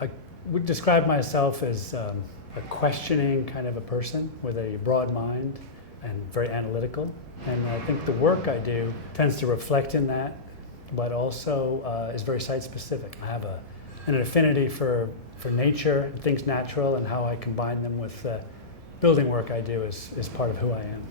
I would describe myself as a questioning kind of a person with a broad mind and very analytical. And I think the work I do tends to reflect in that, but also is very site-specific. I have an affinity for nature, things natural, and how I combine them with building work I do is part of who I am.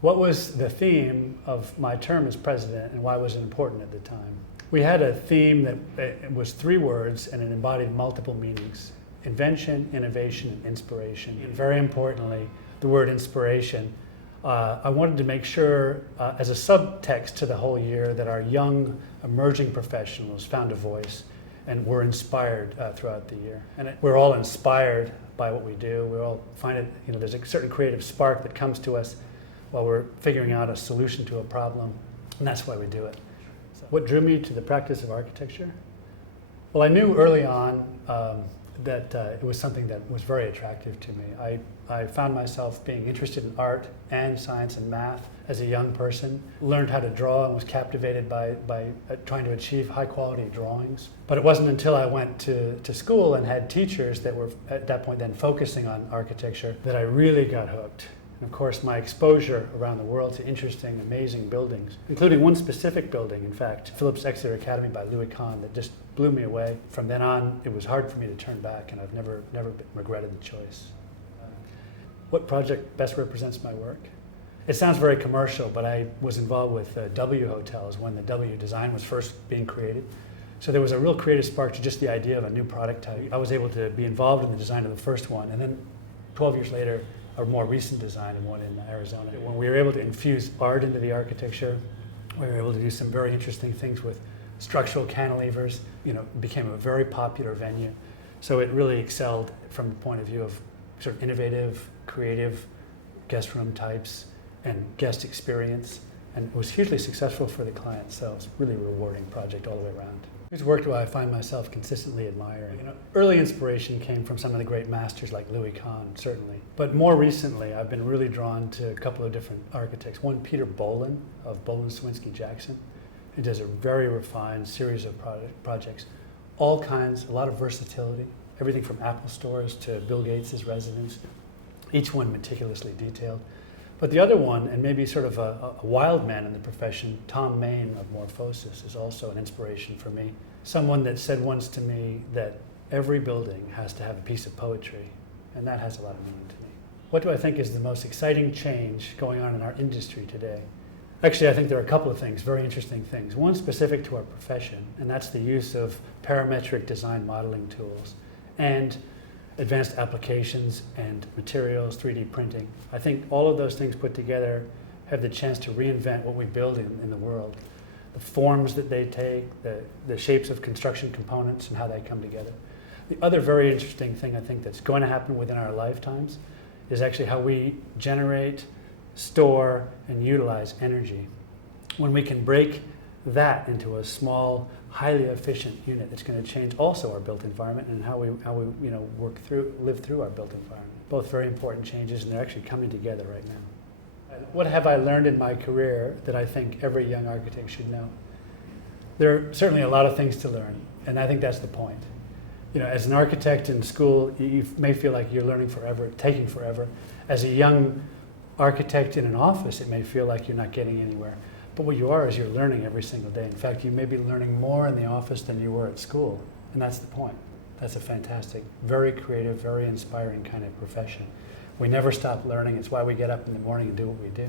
What was the theme of my term as president, and why was it important at the time? We had a theme that was 3 words, and it embodied multiple meanings: invention, innovation, and inspiration. And very importantly, the word inspiration. I wanted to make sure, as a subtext to the whole year, that our young, emerging professionals found a voice and were inspired throughout the year. And we're all inspired by what we do. We all find it, there's a certain creative spark that comes to us while we're figuring out a solution to a problem, and that's why we do it. So what drew me to the practice of architecture? Well, I knew early on that it was something that was very attractive to me. I found myself being interested in art and science and math as a young person, learned how to draw and was captivated by trying to achieve high quality drawings. But it wasn't until I went to school and had teachers that were at that point then focusing on architecture that I really got hooked. And of course, my exposure around the world to interesting, amazing buildings, including one specific building, in fact, Phillips Exeter Academy by Louis Kahn, that just blew me away. From then on, it was hard for me to turn back, and I've never regretted the choice. What project best represents my work? It sounds very commercial, but I was involved with W Hotels when the W design was first being created. So there was a real creative spark to just the idea of a new product type. I was able to be involved in the design of the first one, and then 12 years later, a more recent design of one in Arizona. When we were able to infuse art into the architecture, we were able to do some very interesting things with structural cantilevers. It became a very popular venue. So it really excelled from the point of view of sort of innovative, creative guest room types and guest experience. And it was hugely successful for the client, so it's a really rewarding project all the way around. Whose work do I find myself consistently admiring? Early inspiration came from some of the great masters like Louis Kahn, certainly. But more recently, I've been really drawn to a couple of different architects. One, Peter Bolin of Bolin, Swinsky, Jackson. He does a very refined series of projects, all kinds, a lot of versatility, everything from Apple stores to Bill Gates' residence, each one meticulously detailed. But the other one, and maybe sort of a wild man in the profession, Tom Main of Morphosis, is also an inspiration for me. Someone that said once to me that every building has to have a piece of poetry, and that has a lot of meaning to me. What do I think is the most exciting change going on in our industry today? Actually, I think there are a couple of things, very interesting things. One specific to our profession, and that's the use of parametric design modeling tools and advanced applications and materials, 3D printing. I think all of those things put together have the chance to reinvent what we build in the world. The forms that they take, the shapes of construction components and how they come together. The other very interesting thing I think that's going to happen within our lifetimes is actually how we generate, store, and utilize energy. When we can break that into a small, highly efficient unit, that's going to change also our built environment and how we live through our built environment. Both very important changes, and they're actually coming together right now. What have I learned in my career that I think every young architect should know? There are certainly a lot of things to learn, and I think that's the point. As an architect in school, you may feel like you're learning forever, taking forever. As a young architect in an office, it may feel like you're not getting anywhere. But what you are is you're learning every single day. In fact, you may be learning more in the office than you were at school, and that's the point. That's a fantastic, very creative, very inspiring kind of profession. We never stop learning. It's why we get up in the morning and do what we do.